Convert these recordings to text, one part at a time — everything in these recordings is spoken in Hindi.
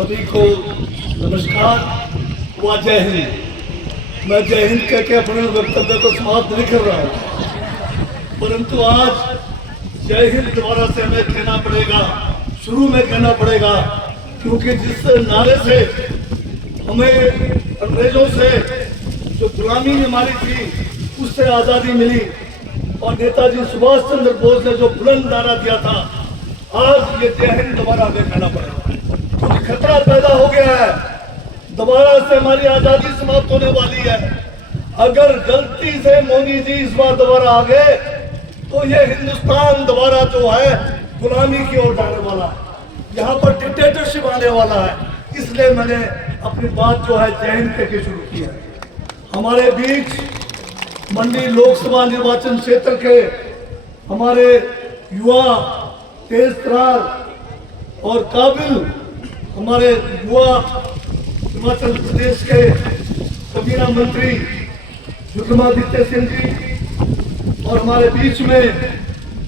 सभी को नमस्कार व जय हिंद। मैं जय हिंद कह के अपने वक्तव्य को समाप्त नहीं कर रहा हूँ, परंतु आज जय हिंद दोबारा से हमें कहना पड़ेगा, शुरू में कहना पड़ेगा, क्योंकि जिस नारे से हमें अंग्रेजों से जो गुलामी हमारी थी उससे आज़ादी मिली और नेताजी सुभाष चंद्र बोस ने जो बुलंद नारा दिया था, आज ये जय हिंद दोबारा हमें कहना पड़ेगा, क्योंकि खतरा पैदा हो गया है। दोबारा से हमारी आज़ादी समाप्त होने वाली है। अगर गलती से मोदी जी इस बार दोबारा आ गए तो ये हिंदुस्तान दोबारा जो है गुलामी की ओर जाने वाला है, यहाँ पर डिक्टेटरशिप आने वाला है। इसलिए मैंने अपनी बात जो है जय हिंद कहकर शुरू की है। हमारे बीच मंडी लोकसभा निर्वाचन क्षेत्र के हमारे युवा तेज तरार और काबिल हमारे युवा हिमाचल प्रदेश के कबीना मंत्री विक्रमादित्य सिंह जी और हमारे बीच में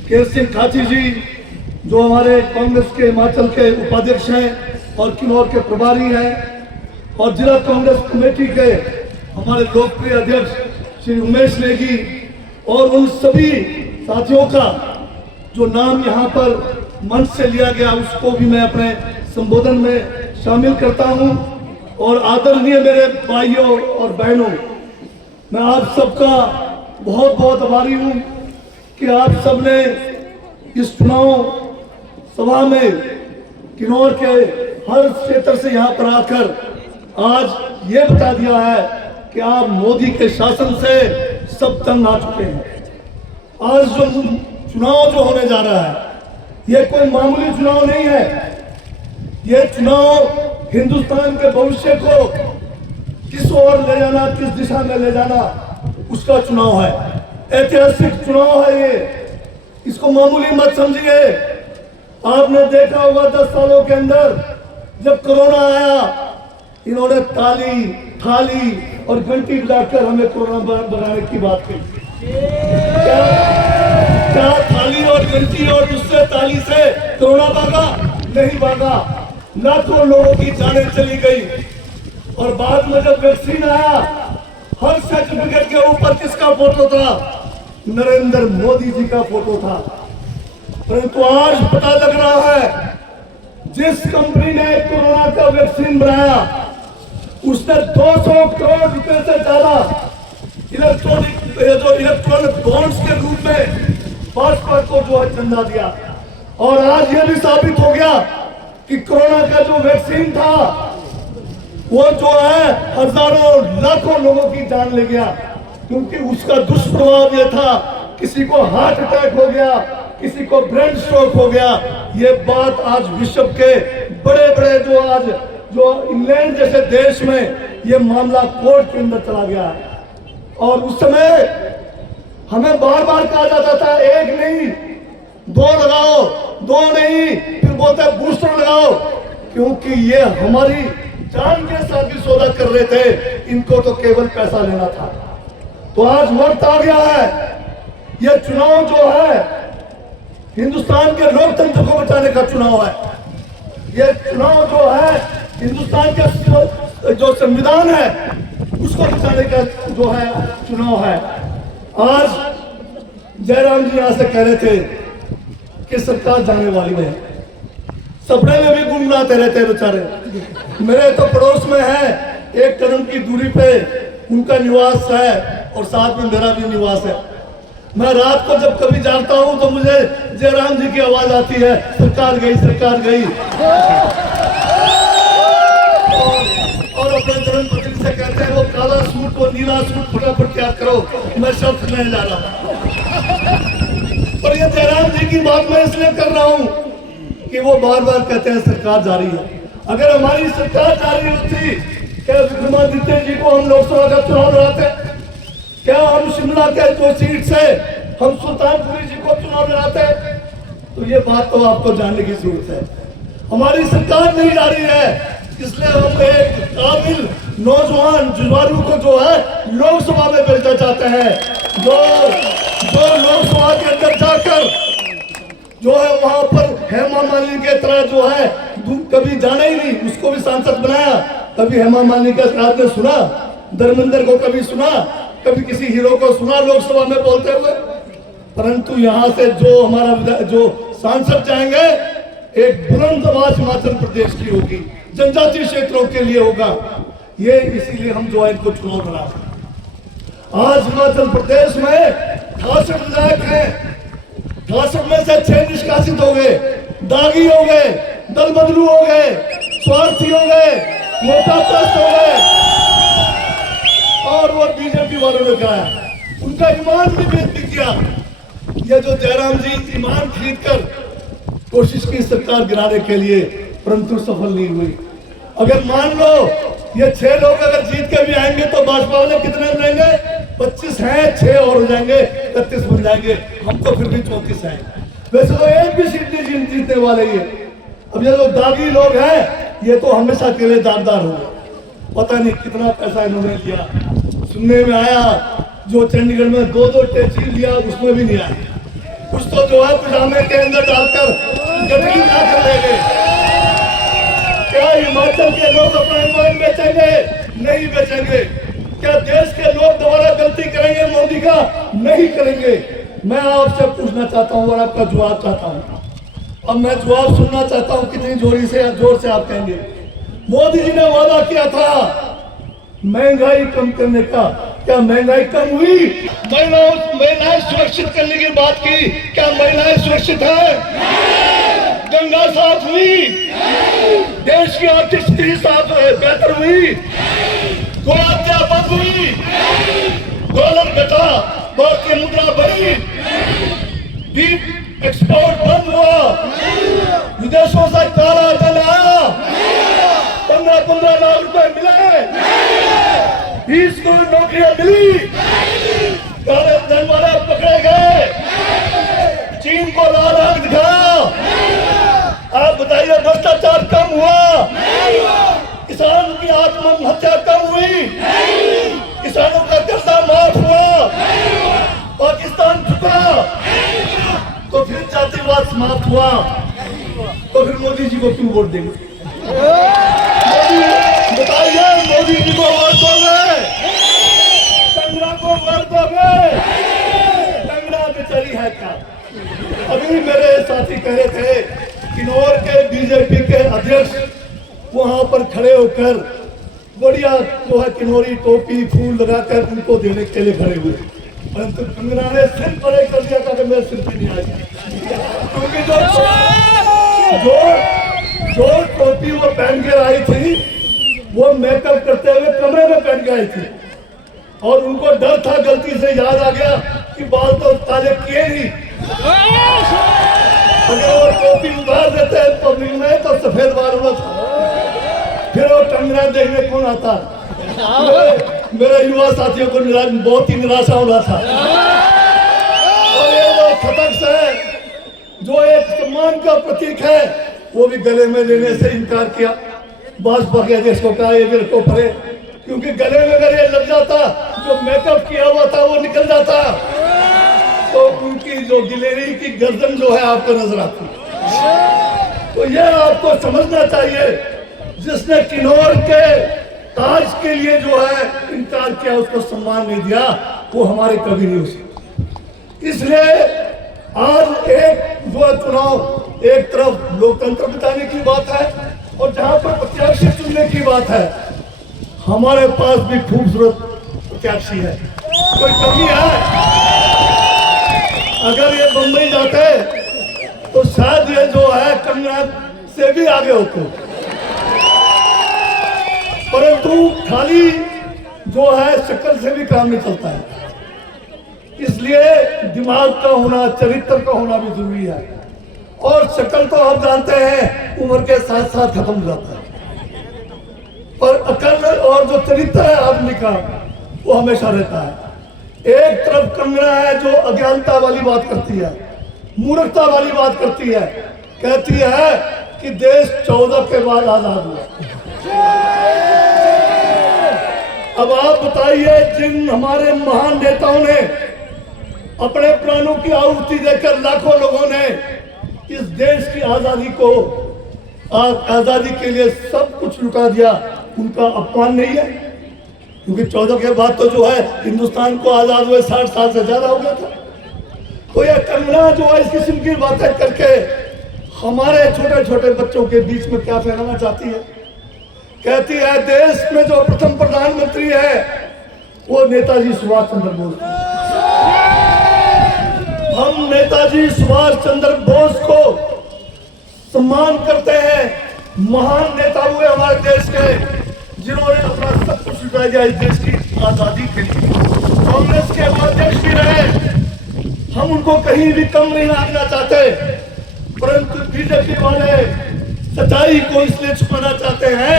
केर सिंह खाची जी जो हमारे कांग्रेस के हिमाचल के उपाध्यक्ष हैं और किन्नौर के प्रभारी हैं, और जिला कांग्रेस कमेटी के हमारे लोकप्रिय अध्यक्ष श्री उमेश नेगी और उन सभी साथियों का जो नाम यहाँ पर मंच से लिया गया उसको भी मैं अपने संबोधन में शामिल करता हूँ। और आदरणीय मेरे भाइयों और बहनों, मैं आप सबका बहुत बहुत आभारी हूँ कि आप सबने इस चुनाव सभा में किन्नौर के हर क्षेत्र से यहाँ पर आकर आज ये बता दिया है कि आप मोदी के शासन से सब तंग आ चुके हैं। आज जो चुनाव जो होने जा रहा है ये कोई मामूली चुनाव नहीं है। ये चुनाव हिंदुस्तान के भविष्य को किस ओर ले जाना, किस दिशा में ले जाना, उसका चुनाव है। ऐतिहासिक चुनाव है ये, इसको मामूली मत समझिए। आपने देखा होगा 10 सालों के अंदर जब कोरोना आया, इन्होंने ताली थाली और घंटी बजाकर हमें कोरोना बनाने की बात कही। क्या थाली और घंटी और दूसरे ताली से कोरोना भागा? नहीं भागा। लाखों लोगों की जानें चली गई। और बाद में जब वैक्सीन आया, हर सर्टिफिकेट के ऊपर किसका फोटो था? नरेंद्र मोदी जी का फोटो था। परंतु आज पता लग रहा है जिस कंपनी ने कोरोना का वैक्सीन बनाया उसने 200 करोड़ रुपए से ज्यादा इलेक्ट्रॉनिक बॉन्ड्स के रूप में भाजपा को जो है चंदा दिया। और आज यह भी साबित हो गया कि कोरोना का जो वैक्सीन था वो जो है हजारों लाखों लोगों की जान ले गया, क्योंकि उसका दुष्प्रभाव यह था, किसी को हार्ट अटैक हो गया, किसी को ब्रेन स्ट्रोक हो गया। ये बात आज विश्व के बड़े बड़े जो इंग्लैंड जैसे देश में ये मामला कोर्ट के अंदर चला गया है। और उस समय हमें बार बार कहा जाता था एक नहीं 2 लगाओ, 2 नहीं, फिर बोलते बूस्टर लगाओ, क्योंकि ये हमारी जान के साथ भी सौदा कर रहे थे। इनको तो केवल पैसा लेना था। तो आज वक्त आ गया है, ये चुनाव जो है हिंदुस्तान के लोकतंत्र को बचाने का चुनाव है। ये चुनाव जो है हिंदुस्तान के जो संविधान है उसको बचाने का जो है चुनाव है। आज जयराम जी यहाँ से कह रहे थे कि सरकार जाने वाली है, सपने में भी गुनगुनाते रहते हैं बेचारे। मेरे तो पड़ोस में है, 1 कदम की दूरी पे उनका निवास है और साथ में मेरा भी निवास है। मैं रात को जब कभी जागता हूं तो मुझे जयराम जी की आवाज आती है, सरकार गई, सरकार गई। और अपने धर्म पत्नी से कहते हैं वो काला सूट को नीला सूट फटाफट तैयार करो, मैं शब्द नहीं जा रहा। और ये जयराम जी की बात मैं इसलिए कर रहा हूं कि वो बार बार कहते हैं सरकार जारी है। अगर हमारी सरकार जारी होती, क्या विक्रमादित्य जी को हम लोकसभा का चुनाव लड़ाते? क्या हम शिमला के 2 सीट से हम सुल्तानपुरी जी को चुनाव लड़ाते? तो ये बात तो आपको जानने की जरूरत है। हमारी सरकार नहीं जा रही है, इसलिए हम एक काबिल नौजवान जुझारू को जो है लोकसभा में भेजना चाहते हैं, जो लोकसभा के अंदर जाकर जो है वहां पर हेमा मालिनी के तरह जो है कभी जाना ही नहीं, उसको भी सांसद बनाया। कभी हेमा मालिनी का आपने सुना? धर्मेंद्र को कभी सुना? कभी किसी हीरो को सुना लोकसभा में बोलते हुए? परंतु यहाँ से जो हमारा जो सांसद जाएंगे, एक बुलंद आवाज हिमाचल प्रदेश की होगी, जनजातीय क्षेत्रों के लिए होगा। ये इसीलिए हम जो है इनको चुनाव लड़ा। आज हिमाचल प्रदेश में 68 विधायक हैं, 68 में से 6 निष्कासित हो गए, दागी हो गए, दल बदलू हो गए, स्वार्थी हो गए, मोटापस्त हो गए, और वो बीजेपी वालों ने कराया, उनका ईमान भी बेइज्जती किया। ये जो जयराम जी ईमान खरीद कर कोशिश की सरकार गिराने के लिए, परंतु सफल नहीं हुई। अगर मान लो ये 6 लोग अगर जीत के भी आएंगे तो भाजपा वाले कितने बनेंगे? 25 हैं, 6 और हो जाएंगे, 31 बन जाएंगे। हम तो फिर भी 34 हैं। वैसे तो एक भी सीट नहीं जीतने वाले ये। अब ये जो दागी लोग हैं, ये तो हमेशा के लिए दागदार होंगे। पता नहीं कितना पैसा इन्होंने लिया। सुनने में आया जो चंडीगढ़ में 2-2 टैक्सी लिया, उसमें भी नहीं आया। कुछ तो जो है पजामे के अंदर डालकर गठरी बनाकर ले गए। क्या हिमाचल के लोग अपना ईमान बेचेंगे? नहीं बेचेंगे। क्या देश के लोग दोबारा गलती करेंगे मोदी का? नहीं करेंगे। मैं आपसे पूछना चाहता हूं और आपका जवाब चाहता हूं। अब मैं जवाब सुनना चाहता हूं, कितनी जोर से आप कहेंगे। मोदी जी ने वादा किया था महंगाई कम करने का, क्या महंगाई कम हुई? महिलाएं सुरक्षित करने की बात की, क्या महिलाएं सुरक्षित है? गंगा साफ हुई? देश की आर्थिक स्थिति साफ बेहतर हुई? गोहत्या बंद हुई? डॉलर घटा, भारतीय मुद्रा बढ़ी, डीप एक्सपोर्ट बंद हुआ, विदेशों से काला धन आया, 15-15 लाख रुपए मिले, 20 करोड़ नौकरियां मिली, काले धन वाले पकड़े गए, चीन को लाल आंख दिखाया। आप बताइए भ्रष्टाचार कम हुआ? किसान की आत्महत्या कम हुई? किसानों का कर्जा माफ हुआ? पाकिस्तान झुका? तो फिर जातिवाद समाप्त हुआ? तो फिर मोदी जी को क्यों वोट देंगे? बताइए, मोदी जी को वोट दोगे? कंगना को वोट दोगे? कंगना बेचारी है क्या? अभी मेरे साथी कह रहे थे किन्नौर के बीजेपी के अध्यक्ष वहां पर खड़े होकर बढ़िया जो है किन्नौरी टोपी फूल लगाकर उनको देने के लिए खड़े हुए, परंतु कंगना ने सिर परे कर दिया था कि मेरे सिर पे नहीं आई, क्योंकि जो टोपी वो पहन कर आई थी वो मेकअप करते हुए कमरे में पहन के आई थी, और उनको डर था, गलती से याद आ गया कि बाल तो काले किए नहीं, अगर वो टोपी उतार देते हैं पब्लिक में तो सफेद बाल हुआ था, फिर वो कंगना देखने कौन आता? मेरे युवा साथियों को बहुत ही निराशा हो रहा था। और ये जो खतक है, जो एक सम्मान का प्रतीक है, वो भी गले में लेने से इनकार किया। भाजपा के अध्यक्ष को कहा ये मेरे को पड़े, क्योंकि गले में अगर ये लग जाता, जो मेकअप किया हुआ था वो निकल जाता, तो उनकी जो गिलेरी की गर्दन जो है आपको नजर आती। तो ये आपको समझना चाहिए, जिसने किन्नौर के ताज के लिए जो है इनकार किया, उसको सम्मान नहीं दिया, वो हमारे कभी नहीं हो सकते। इसलिए आज एक जो है चुनाव, एक तरफ लोकतंत्र बिताने की बात है और जहां पर प्रत्याशी चुनने की बात है, हमारे पास भी खूबसूरत प्रत्याशी है। कोई कमी है? अगर ये बंबई जाते तो शायद ये जो है कंगना से भी आगे होते, परंतु खाली जो है शक्ल से भी काम नहीं चलता है। इसलिए दिमाग का होना, चरित्र का होना भी जरूरी है, और शक्ल तो आप जानते हैं उम्र के साथ साथ खत्म हो जाता है, पर अकल और जो चरित्र है आदमी का वो हमेशा रहता है। एक तरफ कंगना है जो अज्ञानता वाली बात करती है, मूर्खता वाली बात करती है, कहती है कि देश 14 के बाद आजाद हुआ। अब आप बताइए, जिन हमारे महान नेताओं ने अपने प्राणों की आहुति देकर लाखों लोगों ने इस देश की आजादी को, आजादी के लिए सब कुछ लुटा दिया, उनका अपमान नहीं है? क्योंकि 14 के बाद तो जो है हिंदुस्तान को आजाद हुए 60 साल से ज्यादा हो गया था। तो यह कंगना जो है इस किस्म की बातें करके हमारे छोटे छोटे बच्चों के बीच में क्या फैलाना चाहती है? कहती है देश में जो प्रथम प्रधानमंत्री है वो नेताजी सुभाष चंद्र बोस। हम नेताजी सुभाष चंद्र बोस को सम्मान करते हैं। महान नेता हुए हमारे देश के, जिन्होंने अपना सब कुछ लुटा दिया इस देश की आजादी के लिए। कांग्रेस के अध्यक्ष भी रहे, हम उनको कहीं भी कम नहीं आना चाहते, परंतु बीजेपी वाले सच्चाई को इसलिए छुपाना चाहते हैं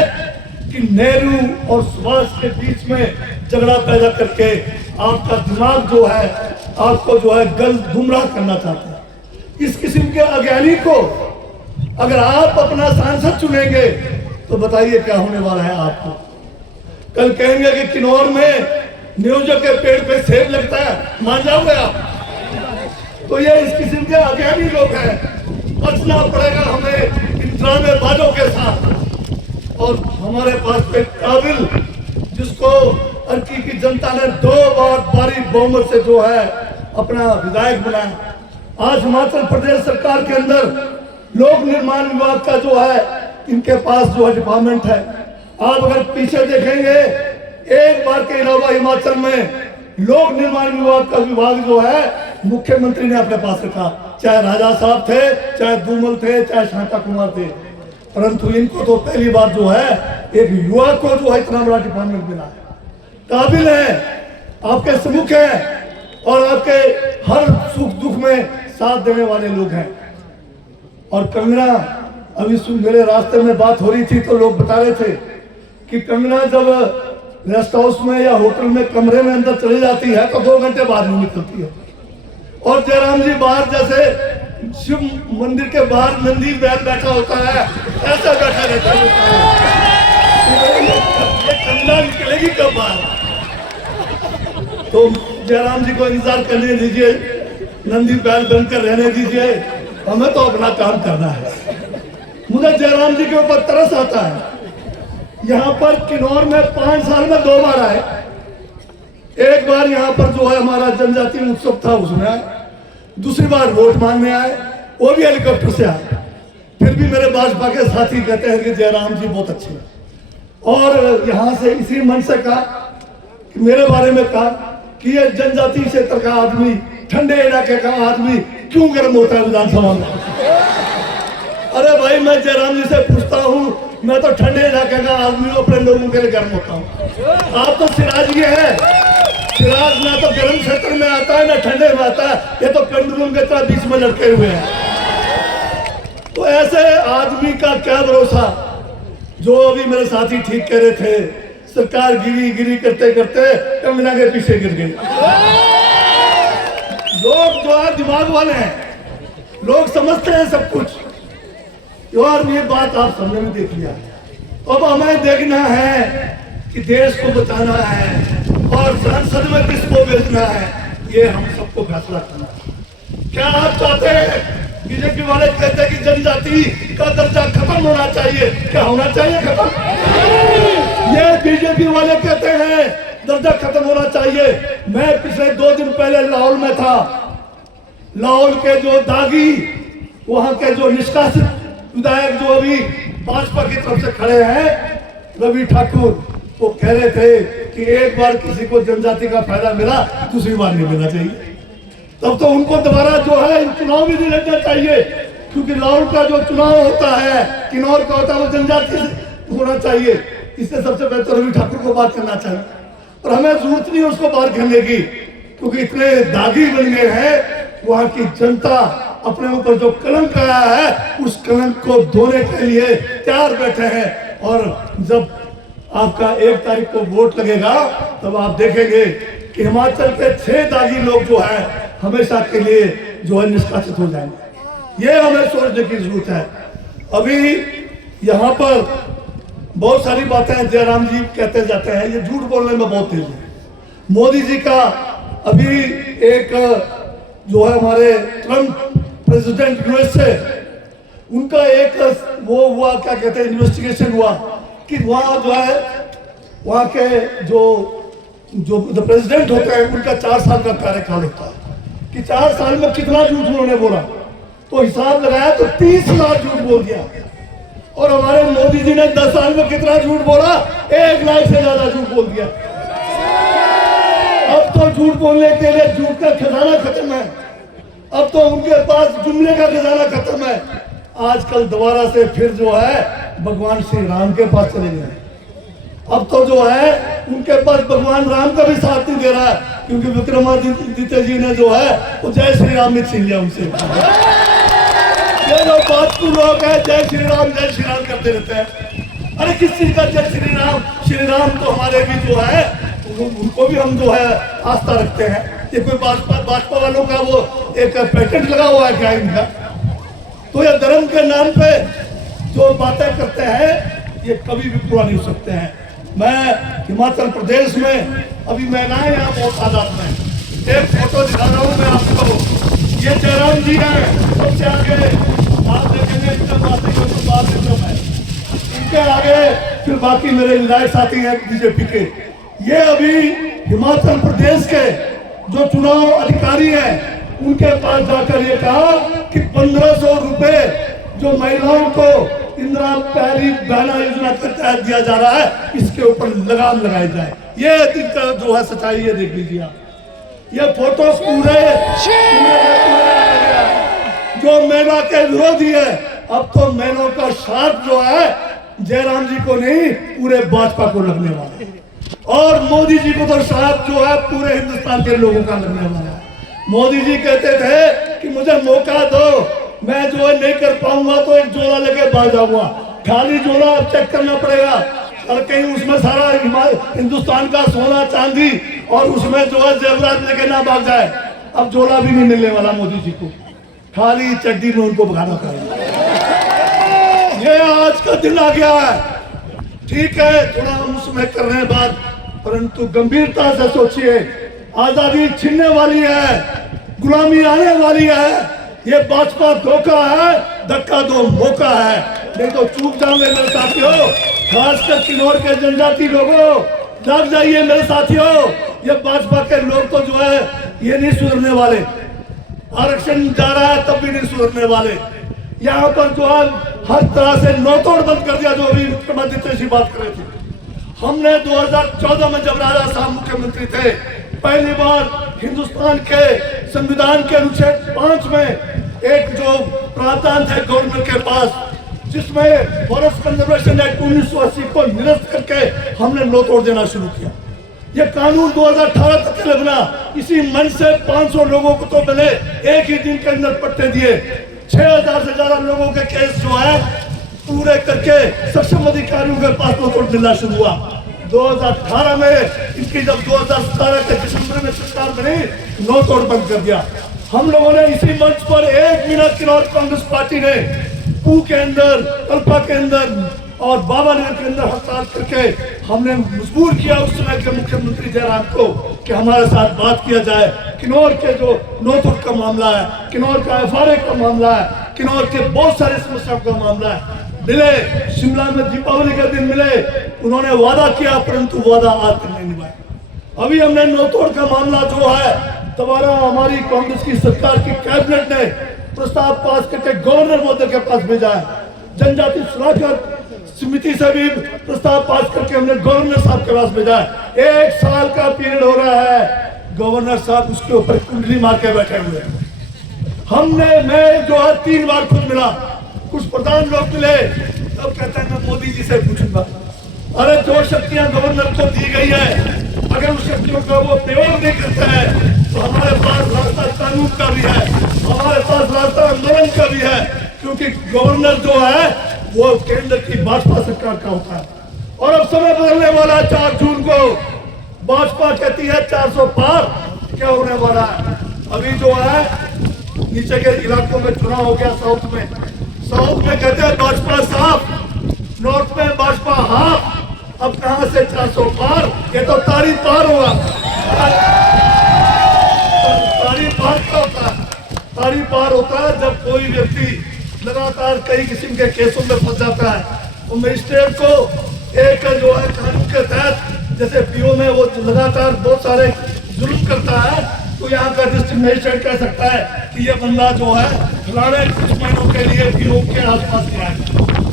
कि नेहरू और सुभाष के बीच में झगड़ा पैदा करके आपका दिमाग जो है, आपको जो है गुमराह करना चाहते हैं। इस किस्म के अज्ञानी को अगर आप अपना सांसद चुनेंगे तो बताइए क्या होने वाला है आपको? कल कहेंगे कि किन्नौर में न्यूजो के पेड़ पे सेब लगता है, मान जाओगे आप? तो ये इस किस्म के अज्ञानी लोग हैं। बचना पड़ेगा हमें इन ड्रामेबाजों के साथ। और हमारे पास एक काबिल, जिसको अर्की की जनता ने 2 बार भारी बहुमत से जो है अपना विधायक बनाया। आज हिमाचल प्रदेश सरकार के अंदर लोक निर्माण विभाग का जो है इनके पास जो है डिपार्टमेंट है। आप अगर पीछे देखेंगे, एक बार के अलावा हिमाचल में लोक निर्माण विभाग का विभाग जो है मुख्यमंत्री ने अपने पास रखा, चाहे राजा साहब थे, चाहे धूमल थे, चाहे शांता कुमार थे। परंतु इनको तो पहली बार जो है एक युवा को जो है इतना बड़ा डिपार्टमेंट मिला है। काबिल है, आपके सम्मुख है और आपके हर सुख दुख में साथ देने वाले लोग हैं। और कंगना, अभी मेरे रास्ते में बात हो रही थी तो लोग बता रहे थे कि कंगना जब रेस्ट हाउस में या होटल में कमरे में अंदर चली जाती है तो 2 घंटे बाद नहीं निकलती है। और जयराम जी बाहर जैसे शिव मंदिर के बाहर नंदी बैल बैठा होता है, ऐसा बैठा रहता है। ये कंगना निकलेगी कब बाहर? तो जयराम जी को इंतजार करने दीजिए, नंदी बैल बनकर रहने दीजिए, हमें तो अपना काम करना है। मुझे जयराम जी के ऊपर तरस आता है। यहाँ पर किन्नौर में 5 साल में 2 बार आए। एक बार यहाँ पर जो है हमारा जनजातीय उत्सव था, उसमें आए। दूसरी बार वोट मांगने आए, वो भी हेलीकॉप्टर से आए। फिर भी मेरे भाजपा के साथी कहते हैं कि जयराम जी बहुत अच्छे हैं। और यहाँ से इसी मन से कहा कि मेरे बारे में कहा कि ये जनजाति क्षेत्र का आदमी, ठंडे इलाके का आदमी क्यों गर्म होता है विधानसभा में? अरे भाई, मैं जयराम जी से पूछता हूँ, मैं तो ठंडे इलाके का आदमी अपने लोगों के लिए गर्म होता हूँ। आप तो सिराज ये है, सिराज ना तो गर्म क्षेत्र में आता है ना ठंडे में आता है, ये तो पेंडुलम के तरह बीच में लटके हुए हैं। तो ऐसे आदमी का क्या भरोसा? जो अभी मेरे साथी ठीक कह रहे थे, सरकार गिरी गिरी करते करते कंगना के पीछे गिर गई। लोग जो है दिमाग वाले हैं, लोग समझते हैं सब कुछ। और ये बात आप सबने भी देख लिया। अब हमें देखना है कि देश को बचाना है और संसद में किसको भेजना है, ये हम सबको फैसला करना है। क्या आप चाहते हैं? बीजेपी वाले कहते हैं कि जनजाति का दर्जा खत्म होना चाहिए। क्या होना चाहिए खत्म? ये बीजेपी वाले कहते हैं दर्जा खत्म होना चाहिए। मैं पिछले 2 दिन पहले लाहौल में था। लाहौल के जो दागी, वहां के जो निष्कासित विधायक जो अभी भाजपा की तरफ से खड़े हैं, रवि ठाकुर, वो कह रहे थे कि एक बार किसी को जनजाति का फायदा मिला, दूसरी बार नहीं मिलना चाहिए। तब तो उनको दोबारा जो है चुनाव भी नहीं लड़ना चाहिए, क्योंकि लाहौल का जो चुनाव होता है, किन्नौर का होता है, वो जनजाति से होना चाहिए। इससे सबसे पहले तो रवि ठाकुर को बात करना चाहिए। और हमें जरूरत नहीं उसको बाहर करने की, क्योंकि इतने दागी बन गए हैं। वहां की जनता अपने ऊपर जो कलंक आया है, उस कलंक को धोने के लिए तैयार बैठे हैं। और जब आपका 1 तारीख को वोट लगेगा, तब आप देखेंगे कि हिमाचल के 6 दागी लोग जो है हमेशा के लिए जो है निष्कासित हो जाएंगे। ये हमें सोचने की जरूरत है। अभी यहाँ पर बहुत सारी बातें जयराम जी कहते जाते हैं, ये झूठ बोलने में बहुत तेज है। मोदी जी का अभी एक जो है हमारे ट्रम्प प्रेसिडेंट यूएस से, उनका एक वो हुआ, क्या कहते हैं, इन्वेस्टिगेशन हुआ कि वहाँ जो है, वहाँ के जो प्रेसिडेंट होते हैं उनका 4 साल का कार्यकाल होता है कि 4 साल में कितना झूठ उन्होंने बोला। तो हिसाब लगाया तो 30 लाख झूठ बोल दिया। और हमारे मोदी जी ने 10 साल में कितना झूठ बोला? 1 लाख से ज्यादा झूठ बोल दिया। अब तो झूठ बोलने के लिए झूठ का खजाना खत्म है। अब तो उनके पास जुमले का खजाना खत्म है। आजकल दोबारा से फिर जो है भगवान श्री राम के पास चले गए। अब तो जो है उनके पास भगवान राम का भी साथ नहीं दे रहा है, क्योंकि विक्रमादित्य जी ने जो है वो जय श्री राम ने छीन लिया उनसे। ये लोग बातू लोग हैं, जय श्री राम करते रहते हैं। अरे किस चीज का जय श्री राम? श्री राम तो हमारे भी जो है उनको भी हम जो है आस्था रखते हैं। ये कोई भाजपा वालों का वो एक पेटेंट लगा हुआ है क्या इनका? तो ये धर्म के नाम पे जो बातें करते हैं ये कभी भी पूरा नहीं हो सकते हैं। मैं हिमाचल प्रदेश में अभी महिलाएं यहाँ बहुत तादाद में, एक फोटो दिखा रहा हूँ मैं आपको। ये जयराम जी हैं, सबसे आगे आप देखेंगे इनके आगे फिर बाकी मेरे विधायक साथी हैं बीजेपी के। ये अभी हिमाचल प्रदेश के जो चुनाव अधिकारी हैं उनके पास जाकर ये कहा कि 1500 रुपए जो महिलाओं को इंदिरा पहली बहना योजना के तहत दिया जा रहा है, इसके ऊपर लगाम लगाई जाए। ये जो है सच्चाई, ये देख लीजिए आप। ये फोटो पूरे जो महिला के विरोधी है, अब तो महिलाओं का साथ जो है जयराम जी को नहीं पूरे भाजपा को लगने वाला है। और मोदी जी को तो साथ जो है पूरे हिंदुस्तान के लोगों का लगने वाला है। मोदी जी कहते थे कि मुझे मौका दो, मैं जो है नहीं कर पाऊंगा तो एक जोड़ा लेके भाग जाऊंगा। खाली जोड़ा अब चेक करना पड़ेगा और कहीं उसमें सारा हिंदुस्तान का सोना चांदी और उसमें जो है जेवरात लेके ना भाग जाए। अब जोड़ा भी नहीं मिलने वाला मोदी जी को, खाली चड्डी में उनको भगाना पड़ेगा। ये आज का दिन आ गया है। ठीक है, थोड़ा हम उसमें कर रहे हैं बात, परंतु गंभीरता से सोचिए। आजादी छीनने वाली है, गुलामी आने वाली है। ये भाजपा धोखा है, धक्का दो मौका है, नहीं तो चूक जाओगे मेरे साथियों। खासकर किन्नौर के जनजाति लोगों, लग जाइए मेरे साथियों। ये भाजपा के लोग तो जो है ये नहीं सुधरने वाले। आरक्षण जा रहा है तब भी नहीं सुधरने वाले। यहाँ पर जो है हर तरह से नौतोड़ बंद कर दिया, जो अभी विक्रमादित्य जी बात कर रहे थे। हमने 2014 में जब राजा साहब मुख्यमंत्री थे, पहली बार हिंदुस्तान के संविधान के अनुच्छेद 5 में एक जो प्रावधान थे गवर्नर के पास, जिसमें फॉरेस्ट कंजर्वेशन एक्ट 1980 को निरस्त करके हमने नो तोड़ देना शुरू किया। ये कानून 2018 तक के लिए बना। इसी मंच से 500 लोगों को तो मिले, एक ही दिन के अंदर पट्टे दिए। 6000 से ज्यादा लोगों के केस जो है पूरे करके सक्षम अधिकारियों के पास नो तोड़ मिलना शुरू हुआ। 2018 में इनकी जब 2017 के दिसंबर में सरकार बनी, नो तोड़ बंद कर दिया। हम लोगों ने इसी मंच पर 1 मिनट किन्नौर कांग्रेस पार्टी ने पू के अंदर, कल्पा के अंदर और बाबा नगर के अंदर हड़ताल करके हमने मजबूर किया उस समय के मुख्यमंत्री जयराम को कि हमारे साथ बात किया जाए। किन्नौर के जो नो तोड़ का मामला है, किन्नौर का FRA का मामला है, किन्नौर के बहुत सारे समस्याओं का मामला है। मिले शिमला में दीपावली के दिन मिले, उन्होंने वादा किया परंतु वादा आज तक नहीं निभाया। अभी हमने नो तोड़ का मामला जो है दोबारा हमारी कांग्रेस की सरकार की कैबिनेट ने प्रस्ताव पास करके गवर्नर महोदय के पास भेजा है। जनजाति सलाहकार समिति से भी प्रस्ताव पास करके हमने गवर्नर साहब के पास भेजा है। 1 साल का पीरियड हो रहा है, गवर्नर साहब उसके ऊपर कुंडली मार के बैठे हुए हैं। मैं जो है 3 बार खुद मिला, कुछ प्रधान लोग मिले, तब कहते हैं मैं मोदी जी से पूछूंगा। अरे जो शक्तियां गवर्नर को दी गई है, अगर उस शक्तियों का वो प्रयोग नहीं करते हैं तो हमारे पास रास्ता कानून का भी है, हमारे पास रास्ता आंदोलन का भी है, क्योंकि गवर्नर जो है वो केंद्र की भाजपा सरकार का होता है। और अब समय बदलने वाला है। 4 जून को भाजपा कहती है 400 पार, क्या होने वाला है? अभी जो है नीचे के इलाकों में चुनाव हो गया, साउथ में कहते हैं भाजपा साफ, नॉर्थ में भाजपा हाफ। अब कहां से 400 पार? ये तो तारी पार हुआ। तारी पार क्या होता है? तारी पार होता है जब कोई व्यक्ति लगातार कई किस्म के केसों में फंस जाता है, तो मजिस्ट्रेट को एक जो है कानून के तहत, जैसे पीओ में वो लगातार बहुत सारे जुल्म करता है, तो यहाँ का डिस्ट्रिक्ट मजिस्ट्रेट कह सकता है कि ये बंदा जो है फलाने कुछ महीनों के लिए पीओ के आसपास गया है,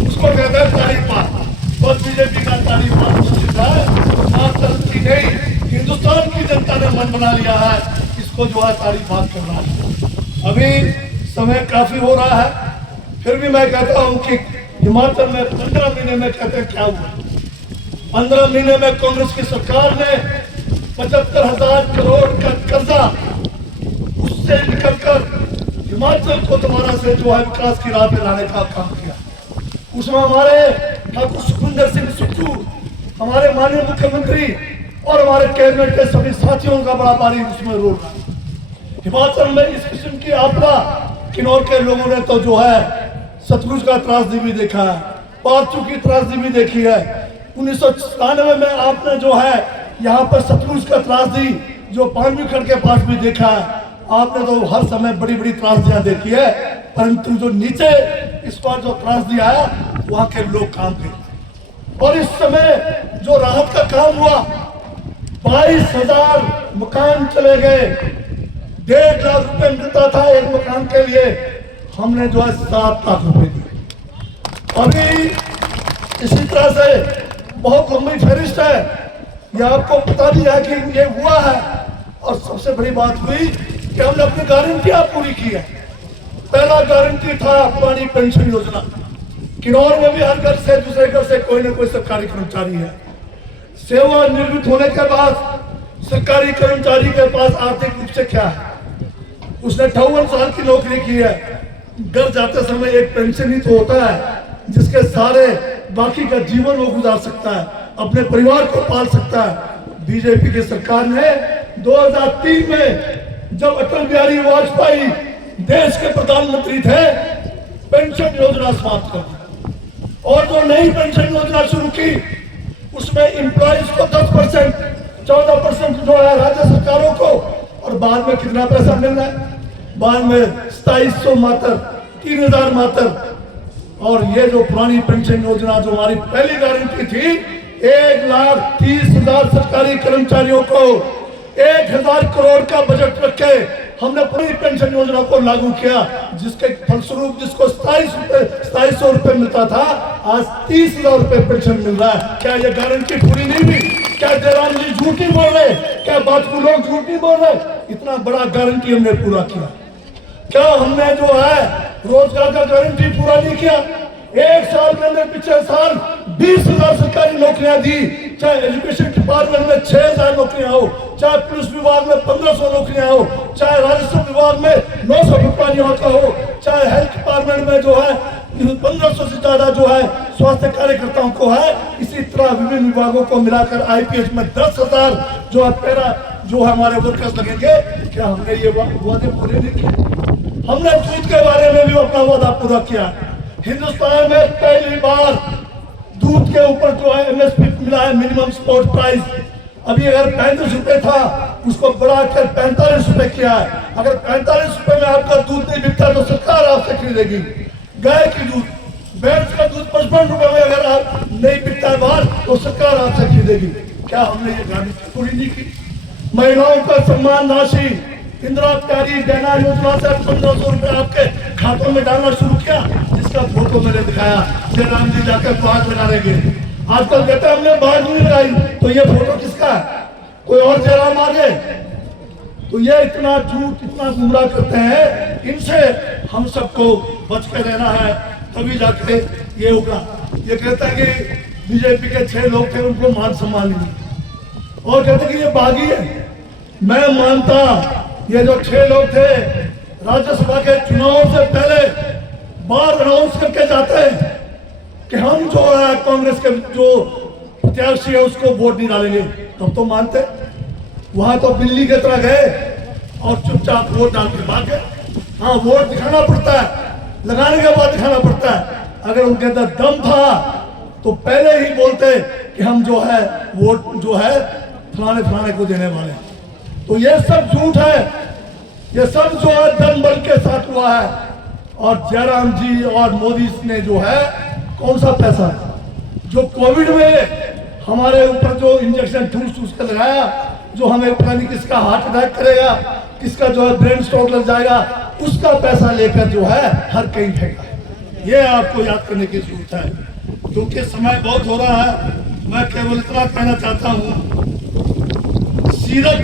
उसको कहते हैं तारीफ पास। बस बीजेपी का तारीफ पास की नहीं, हिंदुस्तान की जनता ने मन बना लिया है इसको जो है तारीफ पास करना है। अभी समय काफी हो रहा है, फिर भी मैं कहता हूँ कि हिमाचल में 15 महीने में कहते हैं क्या हुआ। 15 महीने में कांग्रेस की सरकार ने 75,000 करोड़ का कर्जा उससे निकलकर हिमाचल को दोबारा से जो है विकास की राह पे लाने का काम किया। उसमें हमारे ठाकुर सुखविंदर सिंह सुक्खू, हमारे माननीय मुख्यमंत्री और हमारे कैबिनेट के सभी साथियों का बड़ा भारी उसमें रोल रहा। हिमाचल में इस किस्म की आपदा किन्नौर के लोगों ने तो जो है सतलुज का त्रासदी भी देखा है, पारचू की त्रासदी भी देखी है। 1997 में आपने जो है यहाँ पर सतलुज का त्रासदी जो पानवी खड़ के पास भी देखा है। आपने तो हर समय बड़ी बड़ी त्रासदियां देखी है, परंतु जो नीचे इस बार जो त्रासदी आया वहां के लोग काम थे। और इस समय जो राहत का काम हुआ, 22,000 मकान चले गए, 1.5 लाख रुपए मिलता था एक मकान के लिए, हमने जो है 7 लाख रुपए दिए। अभी इसी तरह से बहुत लंबी फहरिस्त है, यह आपको पता भी है कि ये हुआ है। और सबसे बड़ी बात हुई कि हमने अपनी गारंटियां पूरी की है। पहला गारंटी था पुरानी पेंशन योजना, किन्नौर में भी हर घर से दूसरे घर से कोई ना कोई सरकारी कर्मचारी है। सेवानिवृत्त होने के बाद सरकारी कर्मचारी के पास आर्थिक रूप से क्या है, उसने 58 साल की नौकरी की है, घर जाते समय एक पेंशन ही तो होता है जिसके सारे बाकी का जीवन वो गुजार सकता है, अपने परिवार को पाल सकता है। बीजेपी की सरकार ने 2003 में जब अटल बिहारी वाजपेयी देश के प्रधानमंत्री थे, पेंशन योजना समाप्त कर दी और जो नई पेंशन योजना शुरू की उसमें एम्प्लॉइज को 10%, 14% जो है राज्य सरकारों को, और बाद में कितना पैसा मिल रहा है, बाद में 2700 मात्र, 3000 मात्र। और ये जो पुरानी पेंशन योजना जो हमारी पहली गारंटी थी, 1,30,000 सरकारी कर्मचारियों को 1,000 करोड़ का बजट रख के हमने पूरी पेंशन योजना को लागू किया, जिसके फलस्वरूप जिसको 2700 रुपए मिलता था, आज 30,000 रुपए पेंशन मिल रहा है। क्या ये गारंटी पूरी नहीं हुई? क्या जयराम जी झूठ नहीं बोल रहे? क्या बाजपू लोग झूठ नहीं बोल रहे? इतना बड़ा गारंटी हमने पूरा किया। क्या हमने जो है रोजगार का गारंटी पूरा नहीं किया? एक साल के अंदर पिछले साल 20,000 सरकारी नौकरियां दी, चाहे एजुकेशन डिपार्टमेंट में 6,000 नौकरियां हो, चाहे पुलिस विभाग में 1,500 नौकरियां हो, चाहे राजस्व विभाग में 900 रुपया का हो, चाहे हेल्थ डिपार्टमेंट में जो है 1,500 से ज्यादा जो है स्वास्थ्य कार्यकर्ताओं को है। इसी तरह विभिन्न विभागों को मिलाकर IPS में 10,000 जो है पैरा जो है हमारे वर्कर्स लगेंगे। क्या हमने ये वादे पूरे नहीं किए? हमने दूध के बारे में भी अपना वादा पूरा किया। हिंदुस्तान में पहली बार दूध के ऊपर जो है MSP मिला है, मिनिमम सपोर्ट प्राइस। अभी अगर 35 रुपए था उसको बढ़ाकर 45 रुपए किया है। अगर 45 रुपए में आपका दूध नहीं बिकता तो सरकार आपसे खरीदेगी। गाय की दूध, भैंस का दूध 55 रुपए में अगर आप नहीं बिकता है बाहर तो सरकार आपसे खरीदेगी। क्या हमने ये गारंटी पूरी नहीं की? महिलाओं का सम्मान राशि इंदिरा प्यारी बहना योजना से 1,500 रुपए आपके खातों में डालना शुरू किया, जिसका फोटो मैंने दिखाया। जयराम जी जाकर बाग लगा देंगे। आजकल कहते हैं हमने बाग नहीं लगाई, तो ये फोटो किसका है? कोई और जयराम आ गए? तो ये इतना झूठ, इतना गुमराह करते हैं, इनसे हम सबको बच के रहना है, तभी जाके ये होगा। ये कहता है कि बीजेपी के 6 लोग थे, उनको मान सम्मान नहीं, और कहते कि ये बागी है। मैं मानता ये जो 6 लोग थे राज्यसभा के चुनाव से पहले बार अनाउंस करके जाते हैं कि हम जो है कांग्रेस के जो प्रत्याशी है उसको वोट नहीं डालेंगे, तो मानते। वहां तो बिल्ली की तरह गए और चुपचाप वोट डाल के भाग गए। हाँ, वोट दिखाना पड़ता है, लगाने के बाद दिखाना पड़ता है। अगर उनके अंदर दम था तो पहले ही बोलते कि हम जो है वोट जो है फलाने फलाने को देने वाले। तो ये सब झूठ है, ये सब जो है दम बल के साथ हुआ है। और जयराम जी और मोदी ने जो है कौन सा पैसा है जो कोविड में हमारे ऊपर जो इंजेक्शन ठूस ठूस कर लगाया, जो हमें पता नहीं किसका हार्ट अटैक करेगा, किसका जो है ब्रेन स्ट्रोक लग जाएगा, उसका पैसा लेकर जो है हर कहीं फेंका है। ये आपको याद करने की जरूरत है। क्योंकि समय बहुत हो रहा है, मैं केवल इतना कहना चाहता हूँ, सीरत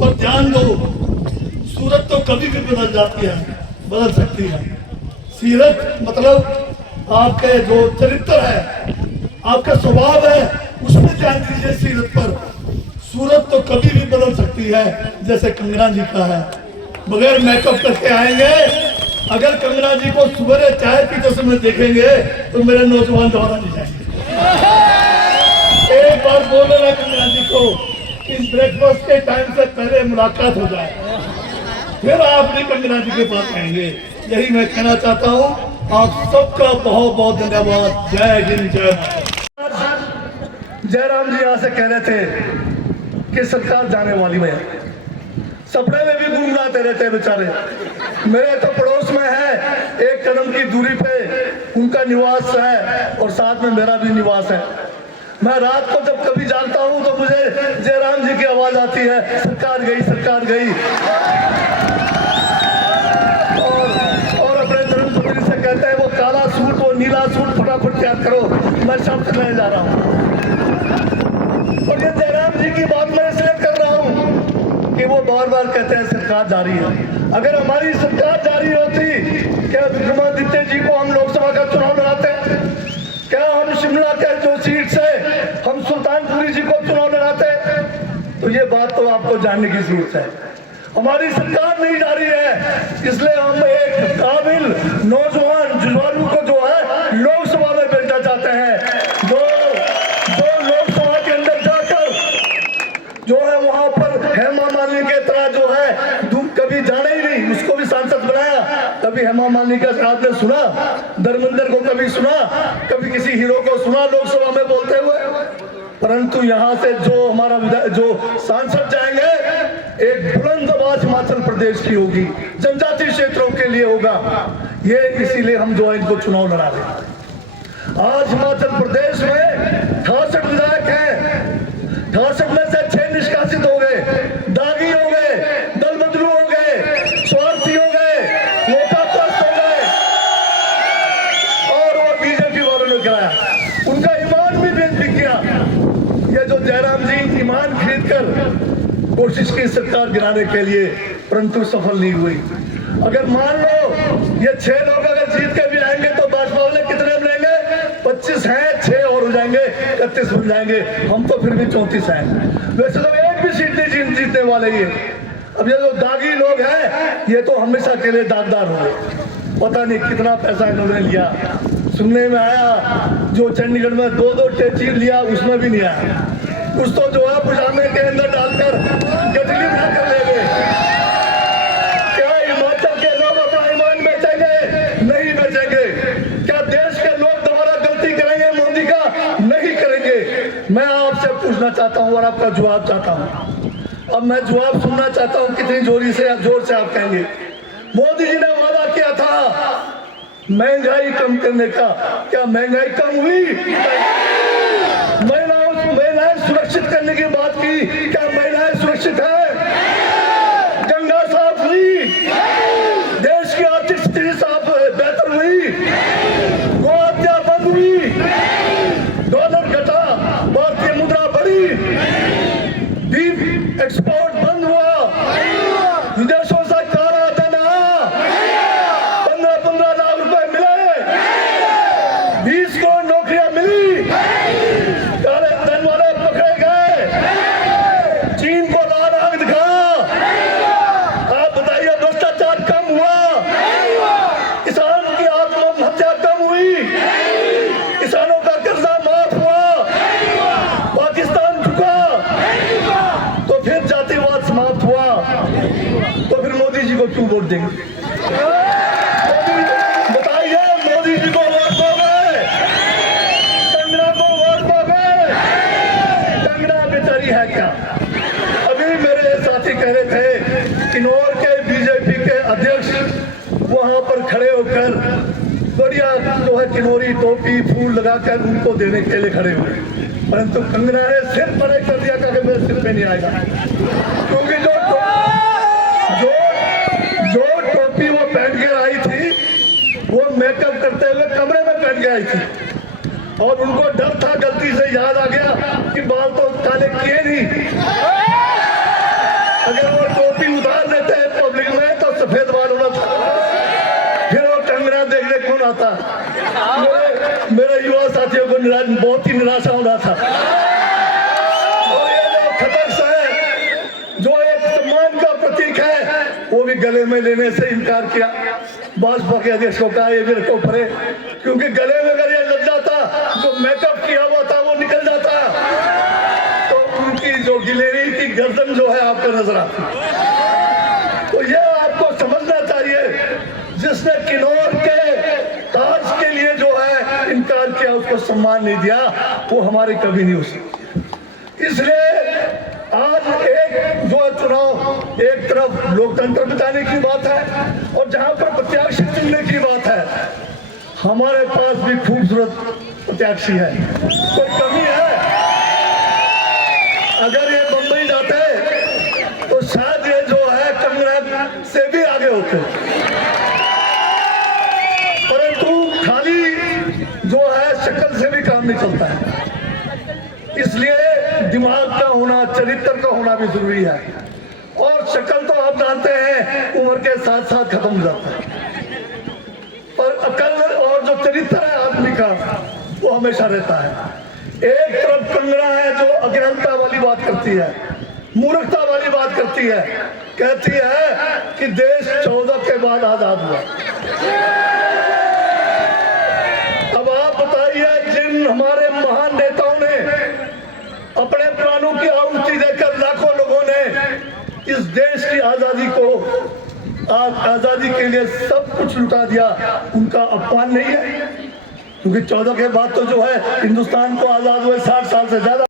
पर ध्यान दो। सूरत तो कभी भी बदल जाती है, बदल सकती है। सीरत मतलब आपके जो चरित्र है, आपका स्वभाव है, उसमें ध्यान दीजिए सीरत पर। सूरत तो कभी भी बदल सकती है, जैसे कंगना जी का है। बगैर मेकअप करके आएंगे, अगर कंगना जी को सुबह चाय पीते समय देखेंगे तो मेरे नौजवान दोबारा नहीं जाएंगे। एक बार बोल रहा कंगना जी को कि ब्रेकफास्ट के टाइम से पहले मुलाकात हो जाए, फिर आप भी कंगना जी के पास आएंगे। यही मैं कहना चाहता हूँ। आप सबका बहुत बहुत धन्यवाद। जय हिंद, जय भारत। जयराम जी यहाँ से कह रहे थे कि सरकार जाने वाली है, सपने में भी गुनगुनाते रहते हैं बेचारे। मेरे तो पड़ोस में है, एक कदम की दूरी पे उनका निवास है और साथ में मेरा भी निवास है। मैं रात को जब कभी जागता हूँ तो मुझे जयराम जी की आवाज आती है, सरकार गई, सरकार गई। और अपने धर्मपत्नी से कहते हैं वो काला सूट, वो नीला सूट फटाफट तैयार करो, मैं शब्द लेने जा रहा हूँ। और ये जयराम जी की बात मैं इसलिए कर रहा हूँ कि वो बार बार कहते हैं सरकार जारी है। अगर हमारी सरकार जारी होती, क्या विक्रमादित्य जी को हम लोकसभा का चुनाव लड़ाते? क्या हम शिमला के जो सीट से हम सुल्तानपुरी जी को चुनाव लड़ाते? तो ये बात तो आपको जानने की जरूरत है। हमारी सरकार नहीं जा रही है, इसलिए हम एक काबिल नौजवान जुझारू को जो है लोकसभा में भेजना चाहते हैं, जो लोकसभा के अंदर जाकर जो है वहां पर हेमा मालिनी के तरह जो है कभी जाना ही नहीं, उसको भी सांसद बनाया। कभी हेमा मालिनी का आपने सुना? धर्मेंद्र को कभी सुना? कभी किसी हीरो को सुना लोकसभा में बोलते हुए? परंतु यहाँ से जो हमारा जो सांसद जाएंगे, एक बुलंद आवाज हिमाचल प्रदेश की होगी, जनजातीय क्षेत्रों के लिए होगा। ये इसीलिए हम जो है इनको चुनाव लड़ा रहे हैं। आज हिमाचल प्रदेश में 68 विधायक हैं, 68 में से 6 निष्कासित हो गए, दागी हो गए, दल बदलू हो गए, स्वार्थी हो गए, लोकापस्त हो गए, और वो बीजेपी वालों ने कराया। उनका ईमान भी बिक गया। ये जो जयराम जी ईमान खरीद कर कोशिश की सरकार गिराने के लिए, परंतु सफल नहीं हुई। अगर मान लो ये 6 लोग अगर जीत के भी आएंगे तो भाजपा वाले कितने मिलेंगे? 25 हैं, 6 और हो जाएंगे, 31 बन जाएंगे। हम तो फिर भी 34 हैं। वैसे तो एक भी सीट नहीं जीतने वाले ये। अब ये जो दागी लोग हैं, ये तो हमेशा के लिए दागदार होंगे। पता नहीं कितना पैसा इन्होंने लिया। सुनने में आया जो चंडीगढ़ में 2-2 टेचीर लिया, उसमें भी नहीं आया। कुछ तो जो है पजामे के अंदर डालकर गठली बना कर ले गए। क्या हिमाचल के लोग अपना ईमान बेचेंगे? नहीं बेचेंगे। क्या देश के लोग दोबारा गलती करेंगे मोदी का? नहीं करेंगे। मैं आपसे पूछना चाहता हूँ और आपका जवाब चाहता हूँ। अब मैं जवाब सुनना चाहता हूँ, कितनी जोर से आप कहेंगे। मोदी जी ने वादा किया था महंगाई कम करने का, क्या महंगाई कम हुई? महिलाएं सुरक्षित करने की बात की, क्या महिलाएं सुरक्षित है? गंगा साफ हुई? देश की आर्थिक स्थिति साफ बेहतर हुई? गौ हत्या बंद हुई? डॉलर घटा, भारतीय मुद्रा बढ़ी, बीफ एक्सपोर्ट बंद हुआ, विदेशों से काला धन आया, 15-15 लाख रुपए मिले, 20 को नौकरियां मिली, काले धन वाले पकड़े गए, चीन को लाल आग दिखाया। आप बताइए भ्रष्टाचार कम हुआ? किसान की आत्महत्या कम हुई? किसानों का कर्जा माफ हुआ? पाकिस्तान झुका? तो फिर जातिवाद समाप्त हुआ? तो फिर मोदी जी को क्यों वोट देंगे? बताइए, मोदी जी को वोट दोगे? कंगना को वोट दोगे? कंगना बेचारी है क्या? अभी मेरे साथी कह रहे थे किन्नौर के बीजेपी के अध्यक्ष वहां पर खड़े होकर बढ़िया जो है किनोरी टोपी फूल लगाकर उनको देने के लिए खड़े हुए, परंतु कंगना ने सिर परे कर दिया कि मेरे सिर पे नहीं आएगा, क्योंकि जो टोपी वो पहन के आई थी वो मेकअप करते हुए कमरे में पहन के आई थी, और उनको डर था, गलती से याद आ गया कि बाल तो काले किए नहीं, अगर वो टोपी उतार देते हैं पब्लिक में तो सफेद बाल होना था, फिर वो कंगना देखने कौन आता। मेरे युवा साथियों को बहुत ही निराशा हो रहा था। और ये जो खतक है जो एक सम्मान का प्रतीक है वो भी गले में लेने से इनकार किया। भाजपा के अध्यक्ष को कहा ये भी रखो परे, क्योंकि गले में अगर ये लग जाता जो मेकअप किया हुआ था वो निकल जाता, तो उनकी जो गिलेरी की गर्दन जो है आपको नजर आती। तो ये आपको समझना चाहिए, जिसने किन्नौर के ताज के लिए जो है इनकार किया उसको सम्मान नहीं दिया, वो हमारे कभी नहीं हो सकती। इसलिए आज एक जो चुनाव एक तरफ लोकतंत्र बचाने की बात है और जहां पर प्रत्याशी चुनने की बात है, हमारे पास भी खूबसूरत प्रत्याशी है, कोई कमी है। अगर ये बंबई जाते तो शायद ये जो है कंगना से भी आगे होते, परंतु खाली जो है शक्ल से भी काम नहीं चलता है, इसलिए दिमाग का होना, चरित्र का होना भी जरूरी है। और शक्ल तो आप जानते हैं उम्र के साथ साथ खत्म हो जाता है, पर अकल और जो चरित्र है आदमी का वो हमेशा रहता है। एक तरफ कंगना है जो अज्ञानता वाली बात करती है, मूर्खता वाली बात करती है, कहती है कि देश 14 के बाद आजाद हुआ। अब आप बताइए, जिन हमारे महान नेताओं ने अपने प्राणों की आहुति देकर लाखों लोगों ने इस देश की आजादी को, आजादी के लिए सब कुछ लुटा दिया, उनका अपमान नहीं है? क्योंकि 14 के बाद तो जो है हिंदुस्तान को आजाद हुए 60 साल से ज्यादा